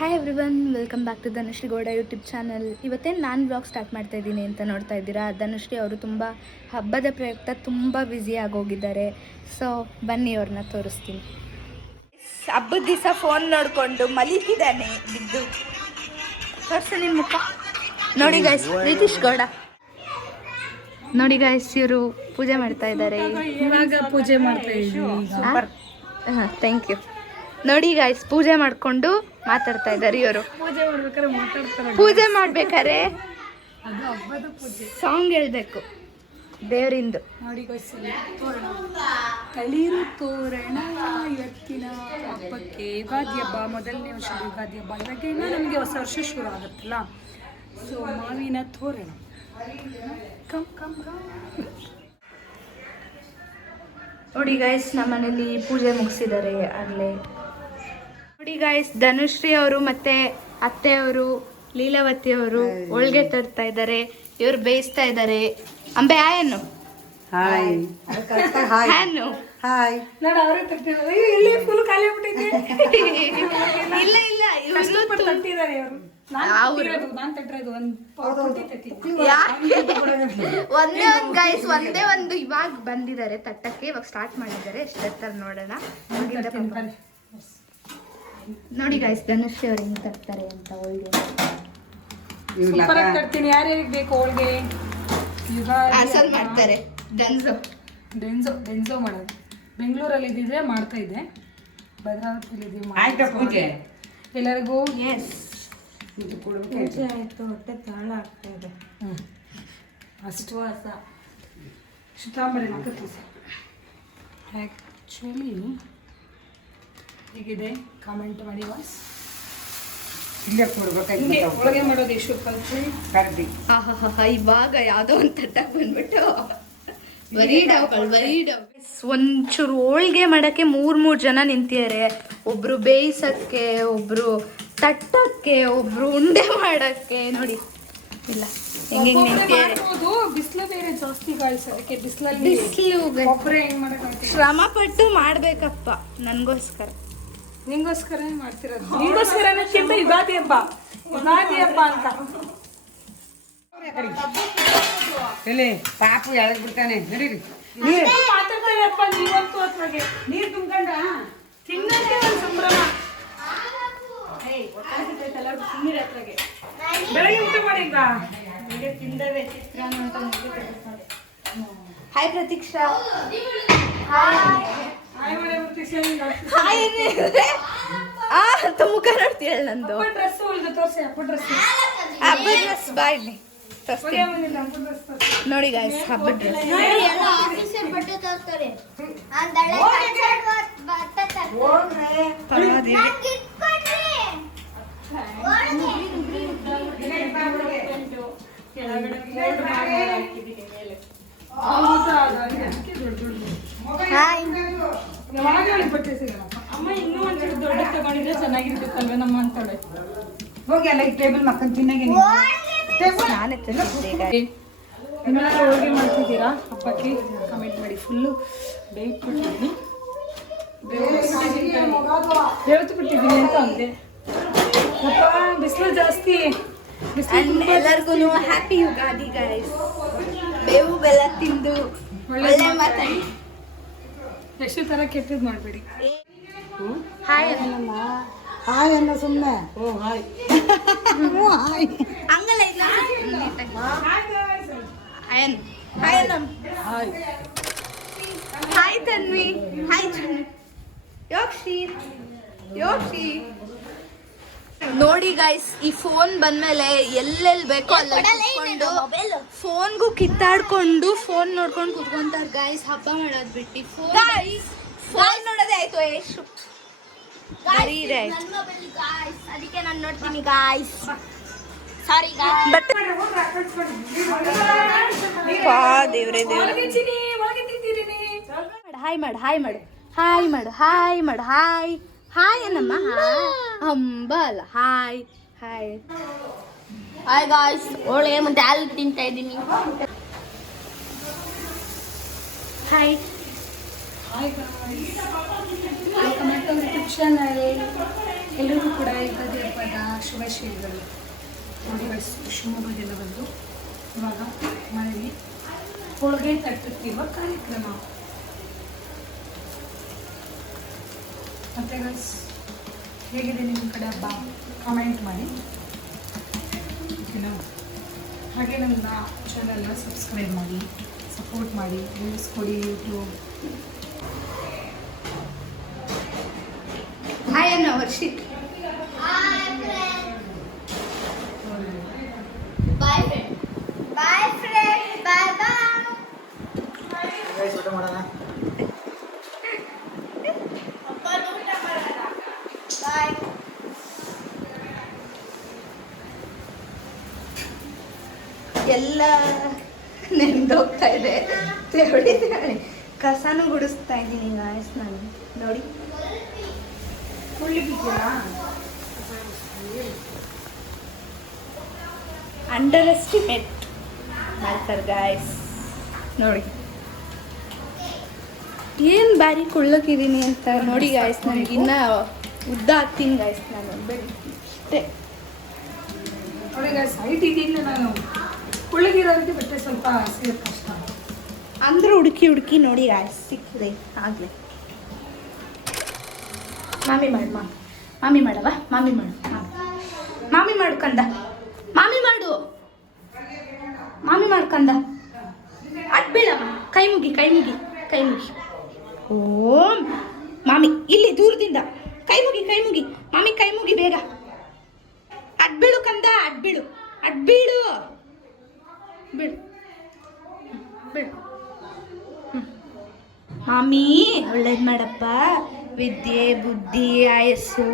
Hi everyone, welcome back to Dhanushree Gowda YouTube channel. ಇವತ್ತೇನು ನಾನು vlog start ಮಾಡ್ತಾ ಇದ್ದೀನಿ ಅಂತ ನೋಡ್ತಾ ಇದ್ದೀರಾ. ಧನುಶ್ರೀ ಅವರು ತುಂಬ ಹಬ್ಬದ ಪ್ರಯುಕ್ತ ತುಂಬ ಬ್ಯುಸಿ ಆಗೋಗಿದ್ದಾರೆ. ಸೊ ಬನ್ನಿ ಅವ್ರನ್ನ ತೋರಿಸ್ತೀನಿ. ಹಬ್ಬದ ದಿವಸ ಫೋನ್ ನೋಡಿಕೊಂಡು ಮಲಗಿದ್ದಾನೆ ಬಿದ್ದು. ತೋರಿಸ ನಿಮ್ಮ ಮುಖ ನೋಡಿ ಗಾಯ್ಸ್. ರೀತೀಶ್ ಗೌಡ ನೋಡಿ ಗಾಯ್ಸ್, ಇವರು ಪೂಜೆ ಮಾಡ್ತಾ ಇದ್ದಾರೆ. ಇವಾಗ ಪೂಜೆ ಮಾಡ್ತಾ ಇದ್ದೀವಿ. Thank you. ನೋಡಿ ಗಾಯ್ಸ್, ಪೂಜೆ ಮಾಡ್ಕೊಂಡು ಮಾತಾಡ್ತಾ ಇದ್ದಾರೆ ಇವರು. ಪೂಜೆ ಮಾಡ್ಬೇಕಾದ್ರೆ ಮಾತಾಡ್ತಾರೆ. ಪೂಜೆ ಮಾಡ್ಬೇಕಾರೆ ಅದು ಹಬ್ಬದ ಪೂಜೆ. ಸಾಂಗ್ ಹೇಳ್ಬೇಕು ದೇವರಿಂದು. ನೋಡಿ ತೋರಣ, ತಳಿರು ತೋರಣ ಇವತ್ತಿನ ಹಬ್ಬಕ್ಕೆ ಯುಗಾದಿ ಹಬ್ಬ, ಮೊದಲನೇ ವರ್ಷದ ಯುಗಾದಿ ಹಬ್ಬ. ಇವಾಗ ಇನ್ನೂ ನಮಗೆ ಹೊಸ ವರ್ಷ ಶುರು ಆಗುತ್ತಲ್ಲ. ಸೊ ಮಾವಿನ ತೋರಣ ಕಮ್ ಕಮ್ ಕಮ್. ನೋಡಿ ಗಾಯ್ಸ್, ನಮ್ಮನೇಲಿ ಪೂಜೆ ಮುಗಿಸಿದ್ದಾರೆ ಆಗಲೇ. ನೋಡಿ ಗಾಯ್ಸ್, ಧನುಶ್ರೀ ಅವರು ಮತ್ತೆ ಅತ್ತೆಯವರು ಲೀಲಾವತಿ ಅವರು ಹೋಳ್ಗೆ ತರ್ತಾ ಇದ್ದಾರೆ. ಇವರು ಬೇಯಿಸ್ತಾ ಇದ್ದಾರೆ. ಅಂಬೆ ಆಯನ್ನು ನಾನು ಅವರೇ ತರ್ತಿರೋದು. ಇಲ್ಲಿ ಫುಲ್ ಖಾಲಿ ಆಗ್ಬಿಟ್ಟಿದೆ. ಇಲ್ಲ ಇಲ್ಲ, ಕಷ್ಟಪಟ್ಟು ತರ್ತಿದ್ದಾರೆ ಅವರು. ಒಂದೇ ಒಂದು ಗಾಯ್ಸ್, ಒಂದೇ ಒಂದು ಇವಾಗ ಬಂದಿದ್ದಾರೆ ತಟ್ಟಕ್ಕೆ. ಇವಾಗ ಸ್ಟಾರ್ಟ್ ಮಾಡಿದ್ದಾರೆ. ಎಷ್ಟು ತರ್ತಾರೆ ನೋಡೋಣ. ನೋಡಿ ಗಾಯ್ಸ್, ಧನುಶ್ರೀ ಅವ್ರು ಹೆಂಗ್ ತರ್ತಾರೆ ಅಂತ ಹೋಳ್ಗೆ. ತರ್ತೀನಿ. ಯಾರ್ಯಾರಿಗೆ ಬೇಕು ಹೋಳ್ಗೆ? ಅಸಲ್ ಮಾಡ್ತಾರೆ. ಡೆನ್ಸೋ ಮಾಡೋದು. ಬೆಂಗಳೂರಲ್ಲಿ ಇದ್ದಿದ್ರೆ ಮಾಡ್ತಾ ಇದ್ದೆ. ಭದ್ರಾವತಿಯಲ್ಲಿ ಇದ್ದೀವಿ. ಎಲ್ಲರಿಗೂ ಎಸ್ ಪೂಜೆ ಆಯ್ತು. ಹೊಟ್ಟೆ ತಾಳ ಆಗ್ತಾ ಇದೆ. ಅಷ್ಟು ವಾಸ ಶುತಾಂಬರಿ ಹಾಕತ್ತೀವಿ. ಆ್ಯಕ್ಚುಲಿ ಹೇಗಿದೆ ಕಾಮೆಂಟ್ ಮಾಡಿ ವಾಸ್. ಒಳಗೆ ಮಾಡೋದು ಎಷ್ಟು ಕಲ್ಚಿ ಇವಾಗ ಯಾವುದೋ ಒಂದು ತಟ್ಟಕ್ಕೆ ಬಂದ್ಬಿಟ್ಟು ಒಂಚೂರು ಹೋಳ್ಗೆ ಮಾಡಕ್ಕೆ ಮೂರ್ ಜನ ನಿಂತಿದ್ದಾರೆ. ಒಬ್ರು ಬೇಯಿಸಕ್ಕೆ, ಒಬ್ರು ತಟ್ಟಕ್ಕೆ, ಒಬ್ರು ಉಂಡೆ ಮಾಡಕ್ಕೆ. ನೋಡಿ ಇಲ್ಲ ಹೆಂಗೆ ನಿಂತಿದ್ದಾರೆ. ಬಿಸಿಲು ಬೇರೆ ಜಾಸ್ತಿ ಗಾಯ್ಸ್. ಅದಕ್ಕೆ ಬಿಸಿಲು ಶ್ರಮ ಪಟ್ಟು ಮಾಡ್ಬೇಕಪ್ಪ. ನನ್ಗೋಸ್ಕರ ನಿಂಗೋಸ್ಕರ ಮಾಡ್ತಿರೋದು. ನಿಂಗೋಸ್ಕರ ಅನ್ನೋಕ್ಕಿಂತ ಯುಗಾದಿ ಹಬ್ಬ ಅಂತ ಪಾಪು ಎಳೆದ್ ಬಿಡ್ತಾನೆ. ನಡೀರಿ ಮಾತಾಡ್ತಾರಪ್ಪ. ನೀವಂತೂ ಅದ್ರಾಗೆ ನೀರು ತುಂಬ್ಕೊಂಡ ತಿನ್ನಕ್ಕೆ ಒಂದು ಸಂಭ್ರಮ. ಬೆಳಗ್ಗೆ ಊಟ ಮಾಡಿ. ತಿಂದವೆ ಚಿತ್ರಾನ್ನ ಅಂತ. ಹಾಯ್ ಪ್ರತೀಕ್ಷಾ. ಮುಖ ನೋಡ್ತೀಯ ನಂದು. ಡ್ರೆಸ್ ಉಳಿದು ತೋರಿಸಿ. ಹಬ್ಬ ಡ್ರೆಸ್ ಬಾ ಇಲ್ಲಿ ನೋಡಿ ಗಾಯ್ಸ್. ಹಬ್ಬದ ಡ್ರೆಸ್ ಬಟ್ಟೆ ಸಿಗಲ್ಲ. ಅಮ್ಮ ಇನ್ನೂ ಒಂಚೂರು ದೊಡ್ಡ ತಗೊಂಡಿದ್ರೆ ಚೆನ್ನಾಗಿರ್ಬೇಕಲ್ವೇ ನಮ್ಮ ಅಂತಾಳೆ. ಹೋಗಿ ಅಲ್ಲ ಈ ಟೇಬಲ್ ಮಕ್ಕಳು ತಿನ್ನಾಗೆ. ನಿಮ್ಮೆಲ್ಲ ಹೋಳಿಗೆ ಮಾಡ್ತಿದ್ದೀರಾ ಹಬ್ಬಕ್ಕೆ? ಕಮೆಂಟ್ ಮಾಡಿ. ಫುಲ್ಲು ಬೇಯ್ಬಿಟ್ಟಿದ್ದೀನಿ. ಬೇವತ್ತು ಬಿಟ್ಟಿದ್ದೀನಿ ಅಂತ ಅಂದೆ. ಬಿಸಿಲು ಜಾಸ್ತಿ. ಎಲ್ಲರಿಗೂ ಹ್ಯಾಪಿ ಯುಗಾದಿ ಗೈಸ್. ಬೇವು ಬೆಲ್ಲ ತಿಂದು ಒಳ್ಳೆ ಮಾತಾಡಿ. ಎಷ್ಟು ಥರ ಕೆಟ್ಟದ್ದು ಮಾಡಬೇಡಿ. ಹಾಯ್ ಹಾಯ್ ಅನ್ನ ಸುಮ್ಮನೆ. ಓ ಹಾಯ್ ಹಾಯ್ ಹಂಗಲ್ಲ ಇಲ್ಲ. Hi hi hi Tanvi. Hi Yokshi. ನೋಡಿ ಗೈಸ್, ಈ ಫೋನ್ ಬಂದ್ಮೇಲೆ ಎಲ್ಲೆಲ್ಲಿ ಬೇಕೋ ಅಲ್ಲಿ ಫೋನ್ಗೂ ಕಿತ್ತಾಡ್ಕೊಂಡು ಫೋನ್ ನೋಡ್ಕೊಂಡು ಕುತ್ಕೊಂತಾರೆ ಗೈಸ್. ಹಬ್ಬ ಮಾಡೋದ್ ಬಿಟ್ಟು ಫೋನ್ ನೋಡೋದೇ ಆಯ್ತು. ಎಷ್ಟು ಅದಕ್ಕೆ ನಾನು ನೋಡ್ತೀನಿ ಗಾಯ್ಸ್. ಸಾರಿ ದೇವ್ರೆ ಹಾಯ್ ಮಾಡು. ಹಾಯ್ ಅನ್ನಮ್ಮ. ಅಂಬ ಅಲ್ಲ, ಹಾಯ್. Hi guys. ಹೋಳಿಗೆ ಮತ್ತೆ ಹಾಲು ತಿಂತಾ ಇದ್ದೀನಿ. Hi YouTube channel. ಎಲ್ಲರಿಗೂ ಕೂಡ ಯುಗಾದಿ ಹಬ್ಬದ ಶುಭಾಶಯಗಳು. ನೋಡಿ ಶಿವಮೊಗ್ಗದೆಲ್ಲ ಬಂದು ಇವಾಗ ಮನೆಯಲ್ಲಿ ಹೋಳಿಗೆ ತಟ್ಟುತ್ತಿರುವ ಕಾರ್ಯಕ್ರಮ. ಮತ್ತೆ ಗೈಸ್ ಹೇಗಿದೆ ನಿಮ್ಮ ಕಡೆ ಹಬ್ಬ ಕಮೆಂಟ್ ಮಾಡಿ ಓಕೆನಾ. ಹಾಗೆ ನನ್ನ ಚಾನಲ್ನ ಸಬ್ಸ್ಕ್ರೈಬ್ ಮಾಡಿ, ಸಪೋರ್ಟ್ ಮಾಡಿ, ವ್ಯೂಸ್ ಕೊಡಿ ಯೂಟ್ಯೂಬ್. ಹಾಯ್ ಅನ್ನೋ ವರ್ಷಿತ್. ಎಲ್ಲ ನೆಂದೋಗ್ತಾ ಇದೆ. ಹೊಡಿತೀನಿ, ಕಸನೂ ಗುಡಿಸ್ತಾ ಇದ್ದೀನಿ ಗಾಯಸ್ ನಾನು. ನೋಡಿ ಅಂಡರ್ ಎಸ್ಟಿಮೇಟ್ ಮಾಡ್ತಾರೆ ಗಾಯಸ್. ನೋಡಿ ಏನು ಬಾರಿ ಕುಳ್ಳಕ್ಕಿದ್ದೀನಿ ಅಂತ ನೋಡಿ ಗಾಯಸ್. ನನಗೆ ಇನ್ನೂ ಉದ್ದ ಆಗ್ತೀನಿ ಗಾಯಸ್ ನಾನು. ಅಷ್ಟೇ ನೋಡಿ ಗಾಯ್ಸ್, ಹೈಟ್ ಇದ್ದಿಲ್ಲ ನಾನು. ಕುಳ್ಳಗಿರೋದಕ್ಕೆ ಬಟ್ಟೆ ಸ್ವಲ್ಪ ಸಿಗೋದು ಕಷ್ಟ. ಅಂದರೂ ಹುಡುಕಿ ನೋಡಿ ಗಾಯಸ್ ಸಿಕ್ಕಿದೆ ಆಗಲೇ. ಮಾಮಿ ಮಾಡವ ಮಾಮಿ ಮಾಡು ಕಂದ. ಮಾಮಿ ಮಾಡ್ಕಂದ. ಅದ್ ಬೀಳಮ್ಮ, ಕೈ ಮುಗಿ. ಓ ಮಾಮಿ ಇಲ್ಲಿ ದೂರದಿಂದ ಕೈ ಮುಗಿ. ಮಾಮಿ ಕೈ ಮುಗಿ ಬೇಗ. ಅಡ್ಬೀಳು ಕಂದ, ಅಡ್ಬೀಳು ಬೀಳು. ಮಾಮಿ ಒಳ್ಳೇದು ಮಾಡಪ್ಪ. ವಿದ್ಯೆ ಬುದ್ಧಿ ಆಯಸ್ಸು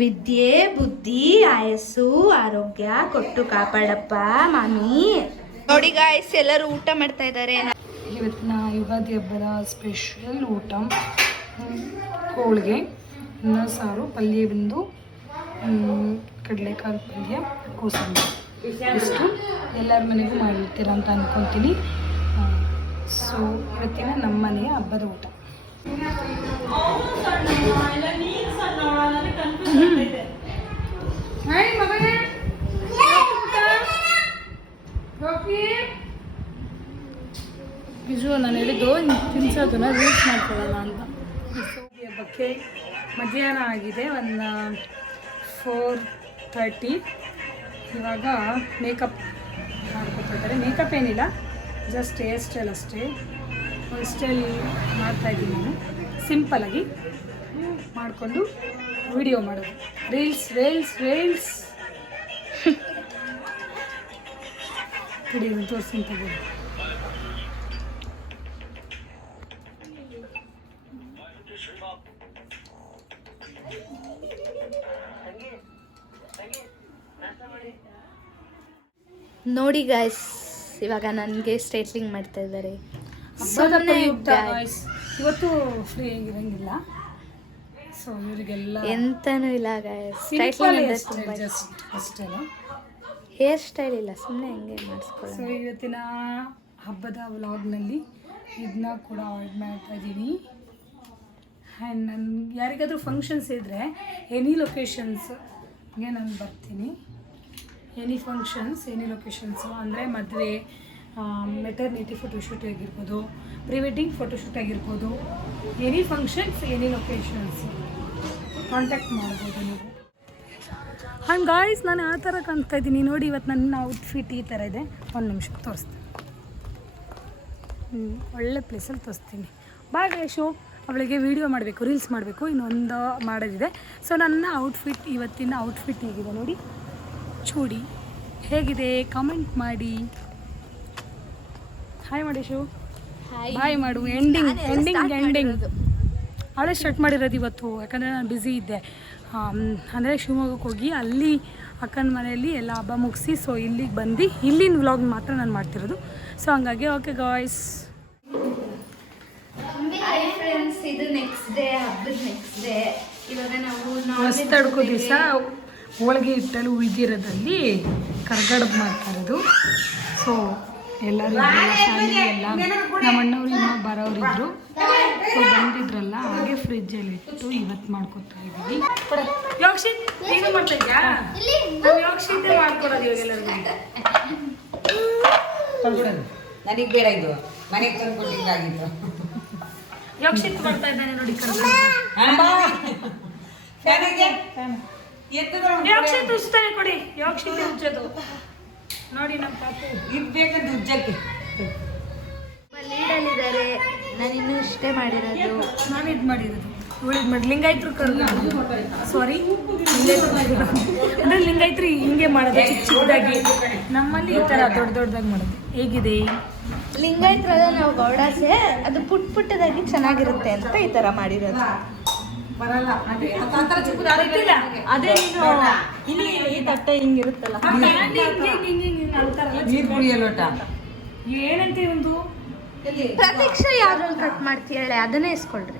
ವಿದ್ಯೆ ಬುದ್ಧಿ ಆಯಸ್ಸು ಆರೋಗ್ಯ ಕೊಟ್ಟು ಕಾಪಾಡಪ್ಪ ಮಾಮಿ. ನೋಡಿ ಗಾಯ್ಸ್ ಎಲ್ಲರೂ ಊಟ ಮಾಡ್ತಾ ಇದ್ದಾರೆ. ಇವತ್ತಿನ ಯುಗಾದಿ ಹಬ್ಬದ ಸ್ಪೆಷಲ್ ಊಟ ಹೋಳಿಗೆ, ಅನ್ನ ಸಾರು, ಪಲ್ಯ ಬಂದು ಕಡಲೆಕಾಳು ಪಲ್ಯ, ಕೋಸಂಬರಿ. ಇಷ್ಟು ಎಲ್ಲರ ಮನೆಗೂ ಮಾಡಿರ್ತೀರ ಅಂತ ಅಂದ್ಕೊತೀನಿ. ಸೊ ಇವತ್ತಿನ ನಮ್ಮ ಮನೆಯ ಹಬ್ಬದ ಊಟ. ಇದು ನಾನು ಹೇಳಿದ್ದು ತಿನ್ಸೋದನ್ನ ರೀಲ್ಸ್ ಮಾಡ್ಕೊಳ್ಳೋಣ ಅಂತ. ಹಬ್ಬಕ್ಕೆ ಮಧ್ಯಾಹ್ನ ಆಗಿದೆ, ಒಂದು 4:30. ಇವಾಗ ಮೇಕಪ್ ಮಾಡ್ಕೊತಿದ್ದಾರೆ. ಮೇಕಪ್ ಏನಿಲ್ಲ, ಜಸ್ಟ್ ಹೇರ್ ಸ್ಟೈಲ್ ಅಷ್ಟೇ. ಹೇರ್ ಸ್ಟೈಲ್ ಮಾಡ್ತಾಯಿದ್ದೀನಿ ನಾನು, ಸಿಂಪಲಾಗಿ ಮಾಡಿಕೊಂಡು ವಿಡಿಯೋ ಮಾಡೋದು. ರೀಲ್ಸ್ ಕುಡಿಯೋದು ತೋರಿಸ್ತೀನಿ ತಗೋದು. ನೋಡಿ ಗಾಯ್ಸ್ ಇವಾಗ ನನಗೆ ಸ್ಟ್ರೈಟ್ಲಿಂಗ್ ಮಾಡ್ತಾ ಇದ್ದಾರೆ. ಇವತ್ತು ಫ್ರೀ ಆಗಿರಂಗಿಲ್ಲ, ಸೊ ಇವರಿಗೆಲ್ಲ ಎಂತನೂ ಇಲ್ಲ ಗಾಯ್ಸ್. ಜಸ್ಟ್ ಅಷ್ಟೇ, ಹೇರ್ ಸ್ಟೈಲ್ ಇಲ್ಲ, ಸುಮ್ಮನೆ ಹಂಗೆ ಮಾಡಿಸ್ಕೊಳ್ಳಿ. ಸೊ ಇವತ್ತಿನ ಹಬ್ಬದ ವ್ಲಾಗ್ನಲ್ಲಿ ಇದನ್ನ ಕೂಡ ಆಡ್ ಮಾಡ್ತಾ ಇದ್ದೀನಿ. ಆ್ಯಂಡ್ ನನಗೆ ಯಾರಿಗಾದರೂ ಫಂಕ್ಷನ್ಸ್ ಇದ್ದರೆ ಎನಿ ಲೊಕೇಶನ್ಸ್ಗೆ ನಾನು ಬರ್ತೀನಿ. ಎನಿ ಫಂಕ್ಷನ್ಸ್, ಎನಿ ಲೊಕೇಶನ್ಸು ಅಂದರೆ ಮದುವೆ, ಮೆಟರ್ನಿಟಿ ಫೋಟೋಶೂಟ್ ಆಗಿರ್ಬೋದು, ಪ್ರೀ ವೆಡ್ಡಿಂಗ್ ಫೋಟೋಶೂಟ್ ಆಗಿರ್ಬೋದು, any functions, any locations contact ಮಾಡ್ಬೋದು ನೀವು. ಆ್ಯಂಡ್ ಗಾಯ್ಸ್ ನಾನು ಆ ಥರ ಕಾಣ್ತಾ ಇದ್ದೀನಿ ನೋಡಿ. ಇವತ್ತು ನನ್ನ ಔಟ್ಫಿಟ್ ಈ ಥರ ಇದೆ. ಒಂದು ನಿಮಿಷ ತೋರಿಸ್ತೀನಿ, ಒಳ್ಳೆ ಪ್ಲೇಸಲ್ಲಿ ತೋರಿಸ್ತೀನಿ. ಬಾಯ್ ಯಶು, ಅವಳಿಗೆ ವೀಡಿಯೋ ಮಾಡಬೇಕು, ರೀಲ್ಸ್ ಮಾಡಬೇಕು, ಇನ್ನೊಂದು ಮಾಡೋದಿದೆ. ಸೊ ನನ್ನ ಔಟ್ಫಿಟ್, ಇವತ್ತಿನ ಔಟ್ಫಿಟ್ ಹೇಗಿದೆ ನೋಡಿ. ಚೂಡಿ ಹೇಗಿದೆ ಕಾಮೆಂಟ್ ಮಾಡಿ. ಹಾಯ್ ಮಾಡಿ ಯಶು, ಬಾಯ್ ಮಾಡು. ಎಂಡಿಂಗ್ ಅವಳೇ ಸ್ಟಾರ್ಟ್ ಮಾಡಿರೋದು ಇವತ್ತು, ಯಾಕಂದರೆ ನಾನು ಬ್ಯುಸಿ ಇದ್ದೆ. ಅಂದರೆ ಶಿವಮೊಗ್ಗಕ್ಕೆ ಹೋಗಿ ಅಲ್ಲಿ ಅಕ್ಕನ ಮನೆಯಲ್ಲಿ ಎಲ್ಲ ಹಬ್ಬ ಮುಗಿಸಿ, ಸೊ ಇಲ್ಲಿಗೆ ಬಂದು ಇಲ್ಲಿನ ವ್ಲಾಗ್ ಮಾತ್ರ ನಾನು ಮಾಡ್ತಿರೋದು. ಸೊ ಹಂಗಾಗಿ ಓಕೆ ಗಾಯ್ಸ್, ಫ್ರೆಂಡ್ಸ್ ಇದು ನೆಕ್ಸ್ಟ್ ಡೇ, ಹಬ್ಬದ ನೆಕ್ಸ್ಟ್ ಡೇ. ಇವಾಗ ನಾವು ಹೊಸ್ತಡ್ಕೋ ದಿವಸ ಹೋಳಿಗೆ ಹಿಟ್ಟಲ್ಲಿ ಉಯ್ದಿರೋದಲ್ಲಿ ಕರ್ಗಡಬು ಮಾಡ್ತಾ ಇರೋದು. ಸೊ ಎಲ್ಲರೂ ಫ್ಯಾಮಿಲಿ ಎಲ್ಲ ನಮ್ಮ ಅಣ್ಣವ್ರು ಇನ್ನೂ ಬರೋರಿದ್ರು. ಸೊ ಬಂದಿದ್ರಲ್ಲ ಹಾಗೆ ಫ್ರಿಜ್ಜಲ್ಲಿ ಇಟ್ಟು ಇವತ್ತು ಮಾಡ್ಕೊತಾ ಇದ್ದೀವಿ. ಯೋಕ್ಷಿತ್ ಏನು ಮಾಡ್ತಾ ಇದ್ಯಾ? ನಾವು ಯೋಕ್ಷಿತೇ ಮಾಡ್ಕೊಡೋದು ಇವಾಗೆಲ್ಲರಿಗೂ. ನನಗೆ ಬೇಡ ಇದು ಮನೆಗೆ ತಂದು ಕೊಟ್ಟಿದ್ದಾಗಿತ್ತು. ಯೋಕ್ಷಿತ್ ಮಾಡ್ತಾ ಇದ್ದಾನೆ ನೋಡಿ. ಯೋಕ್ಷಿತ್ ಉಜ್ತಾನೆ ಕೊಡಿ. ಯೋಕ್ಷಿತ್ ಉಜ್ಜೋದು ನೋಡಿ ನಮ್ಮ ಪಾಪು. ಇದು ಬೇಕಂತ ಉಜ್ಜಕ್ಕೆ ಲೀಡಲ್ಲಿದ್ದಾರೆ. ನಾನು ಇನ್ನೂ ಇಷ್ಟೇ ಮಾಡಿರೋದು. ನಾನು ಇದು ಮಾಡಿರೋದು ಮಾಡಿ ಲಿಂಗಾಯತರು ಸಾರಿ ಅಂದರೆ ಲಿಂಗಾಯತರು ಹಿಂಗೆ ಮಾಡೋದು ಚಿಕ್ಕ ಚಿಕ್ಕದಾಗಿ. ನಮ್ಮಲ್ಲಿ ಈ ಥರ ದೊಡ್ಡ ದೊಡ್ಡದಾಗಿ ಮಾಡೋದು. ಹೇಗಿದೆ? ಲಿಂಗಾಯತ್ರಲ್ಲ ನಾವು ಗೌಡಾಸೆ, ಅದು ಪುಟ್ಟದಾಗಿ ಚೆನ್ನಾಗಿರುತ್ತೆ ಅಂತ ಈ ಥರ ಮಾಡಿರೋದು. ಬರಲ್ಲ ಅದೇ ಅದೇ ನೀನು ಇಲ್ಲಿ ಈ ತಟ್ಟೆ ಹಿಂಗಿರುತ್ತಲ್ಲ ನೀರು ಕುಡಿಯಲ್ಲೋಟ ಏನಂತ ಒಂದು ಪ್ರತೀಕ್ಷಾ ಯಾವ್ದ್ರಲ್ಲಿ ಕಟ್ ಮಾಡ್ತೀಯ ಹೇಳಿ, ಅದನ್ನೇ ಇಸ್ಕೊಳ್ರಿ.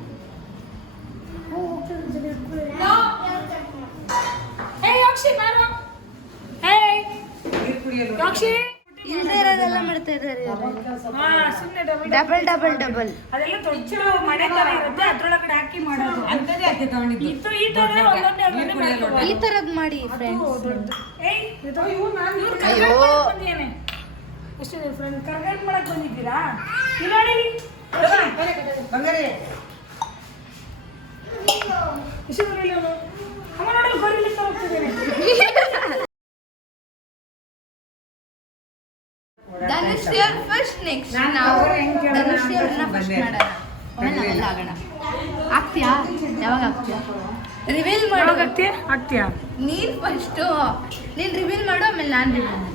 ನೀರು ಕುಡಿಯಲ್ಲ ಇಲ್ಲದೆ ಇರೋದೆಲ್ಲ ಮಾಡ್ತಾ ಇದ್ದಾರೆ. ಡಬಲ್ ಡಬಲ್ ಡಬಲ್ ಅದೆಲ್ಲ ದೊಡ್ಡ ಮನೆ ತರ ಇರುತ್ತೆ, ಅದ್ರೊಳಗಡೆ ಹಾಕಿ ಮಾಡೋದು. ಅಂತದೇ ಅತ್ತೆ ತಗೊಂಡಿದ್ದು ಇದು ಈ ತರ ಈ ತರದ್ ಮಾಡಿ ಫ್ರೆಂಡ್ಸ್. ಎಷ್ಟು ಫ್ರೆಂಡ್ ಕರ್ಗಂಡ್ ಮಾಡಕ್ ಬಂದಿದ್ದೀರಾ? ಇಲ್ಲಿ ನೋಡಿ ಬಂಗಾರಿ ಎಷ್ಟು ಅಮ್ಮ ನೋಡಿ ಗೊರಿಲಿ ಹೋಗ್ತಿದ್ದೇನೆ. ಧನುಶ್ರೀ ಅವ್ರು ಫಸ್ಟ್, ನೆಕ್ಸ್ಟ್ ನಾವು ಧನುಶ್ರೀ ಅವ್ರನ್ನ ಫಸ್ಟ್ ಮಾಡೋಣ, ಆಮೇಲೆ ನಾವೆಲ್ಲ ಆಗೋಣ. ಆಗ್ತೀಯಾ? ಯಾವಾಗ ಆಗ್ತೀಯಾ? ರಿವೀಲ್ ಮಾಡೋ. ಆಗ್ತೀಯಾ? ನೀನ್ ಫಸ್ಟು ನೀನ್ ರಿವೀಲ್ ಮಾಡು, ಆಮೇಲೆ ನಾನು ರಿವೀಲ್ ಮಾಡಿ.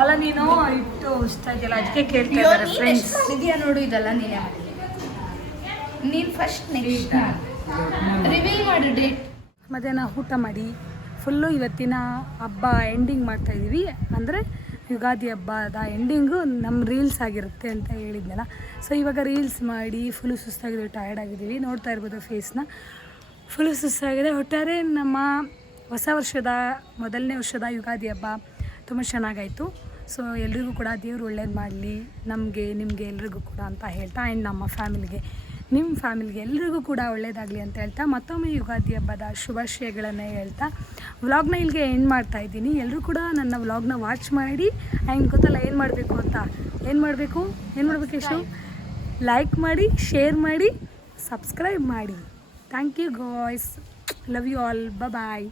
ಅಲ್ಲ ನೀನು ಇಟ್ಟು ಇಷ್ಟ ಇದೆಯಲ್ಲ ಅದಕ್ಕೆ ಕೇಳ್ತಾ ಇದ್ದಾರೆ ಫ್ರೆಂಡ್ಸ್. ಇದೆಯಾ ನೋಡು, ಇದೆಲ್ಲ ನೀನೇ ಮಾಡಿ. ನೀನ್ ಫಸ್ಟ್ ನೆಕ್ಸ್ಟ್ ರಿವೀಲ್ ಮಾಡು ಡೇಟ್. ಮಧ್ಯಾಹ್ನ ಊಟ ಮಾಡಿ ಫುಲ್ಲು ಇವತ್ತಿನ ಹಬ್ಬ ಎಂಡಿಂಗ್ ಮಾಡ್ತಾಯಿದ್ದೀವಿ. ಅಂದರೆ ಯುಗಾದಿ ಹಬ್ಬದ ಎಂಡಿಂಗು ನಮ್ಮ ರೀಲ್ಸ್ ಆಗಿರುತ್ತೆ ಅಂತ ಹೇಳಿದ್ನಲ್ಲ. ಸೊ ಇವಾಗ ರೀಲ್ಸ್ ಮಾಡಿ ಫುಲ್ಲು ಸುಸ್ತಾಗಿದ್ದೀವಿ, ಟಯರ್ಡ್ ಆಗಿದ್ದೀವಿ. ನೋಡ್ತಾ ಇರ್ಬೋದು ಫೇಸ್ನ, ಫುಲ್ಲು ಸುಸ್ತಾಗಿದೆ. ಒಟ್ಟಾರೆ ನಮ್ಮ ಹೊಸ ವರ್ಷದ ಮೊದಲನೇ ವರ್ಷದ ಯುಗಾದಿ ಹಬ್ಬ ತುಂಬ ಚೆನ್ನಾಗಾಯಿತು. ಸೊ ಎಲ್ರಿಗೂ ಕೂಡ ದೇವರು ಒಳ್ಳೇದು ಮಾಡಲಿ, ನಮಗೆ ನಿಮಗೆ ಎಲ್ರಿಗೂ ಕೂಡ ಅಂತ ಹೇಳ್ತಾ, ಆ್ಯಂಡ್ ನಮ್ಮ ಫ್ಯಾಮಿಲಿಗೆ, ನಿಮ್ಮ ಫ್ಯಾಮಿಲಿಗೆ ಎಲ್ರಿಗೂ ಕೂಡ ಒಳ್ಳೇದಾಗಲಿ ಅಂತ ಹೇಳ್ತಾ, ಮತ್ತೊಮ್ಮೆ ಯುಗಾದಿ ಹಬ್ಬದ ಶುಭಾಶಯಗಳನ್ನು ಹೇಳ್ತಾ ವ್ಲಾಗ್ನ ಇಲ್ಲಿಗೆ ಎಂಡ್ ಮಾಡ್ತಾಯಿದ್ದೀನಿ. ಎಲ್ಲರೂ ಕೂಡ ನನ್ನ ವ್ಲಾಗ್ನ ವಾಚ್ ಮಾಡಿ, ಆ್ಯಂಡ್ ಗೊತ್ತಲ್ಲ ಏನು ಮಾಡಬೇಕು ಅಂತ. ಏನು ಮಾಡಬೇಕು ಎಷ್ಟು? ಲೈಕ್ ಮಾಡಿ, ಶೇರ್ ಮಾಡಿ, ಸಬ್ಸ್ಕ್ರೈಬ್ ಮಾಡಿ. Thank you guys, love you all, bye.